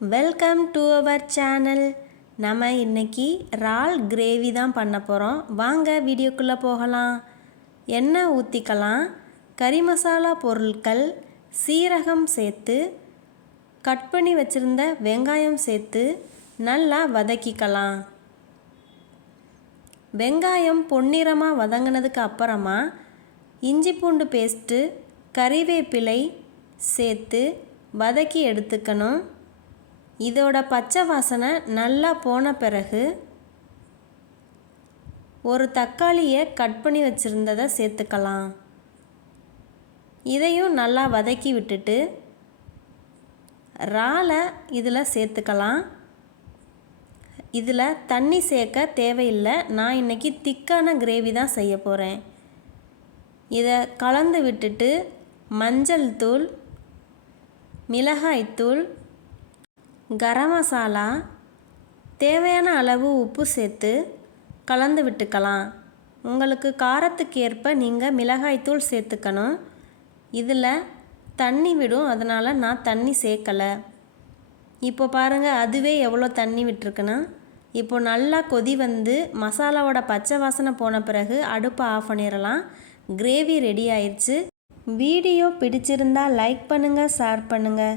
Welcome to our channel நம்ம இன்னைக்கு இறால் கிரேவி தான் பண்ண போகிறோம் வாங்க வீடியோக்குள்ளே போகலாம். எண்ணெய் ஊற்றிக்கலாம் கறி மசாலா பொருட்கள் சீரகம் சேர்த்து கட் பண்ணி வச்சுருந்த வெங்காயம் சேர்த்து நல்லா வதக்கிக்கலாம். வெங்காயம் பொன்னிறமாக வதங்கினதுக்கு அப்புறமா இஞ்சி பூண்டு பேஸ்ட்டு கறிவேப்பிலை சேர்த்து வதக்கி எடுத்துக்கணும். இதோட பச்சை வாசனை நல்லா போன பிறகு ஒரு தக்காளியை கட் பண்ணி வச்சுருந்ததை சேர்த்துக்கலாம். இதையும் நல்லா வதக்கி விட்டுட்டு இறாலை இதில் சேர்த்துக்கலாம். இதில் தண்ணி சேர்க்க தேவையில்லை. நான் இன்றைக்கி திக்கான கிரேவி தான் செய்ய போகிறேன் இதை கலந்து விட்டுட்டு மஞ்சள் தூள் மிளகாய்த்தூள் கரம் மசாலா தேவையான அளவு உப்பு சேர்த்து கலந்து விட்டுக்கலாம். உங்களுக்கு காரத்துக்கு ஏற்ப நீங்கள் மிளகாய்த்தூள் சேர்த்துக்கணும். இதில் தண்ணி விடும் அதனால் நான் தண்ணி சேர்க்கலை. இப்போ பாருங்கள் அதுவே எவ்வளோ தண்ணி விட்டுருக்குன்னா. இப்போ நல்லா கொதி வந்து மசாலாவோட பச்சை வாசனை போன பிறகு அடுப்பை ஆஃப் பண்ணிடலாம். கிரேவி ரெடி ஆயிடுச்சு வீடியோ பிடிச்சிருந்தா லைக் பண்ணுங்கள் ஷேர் பண்ணுங்கள்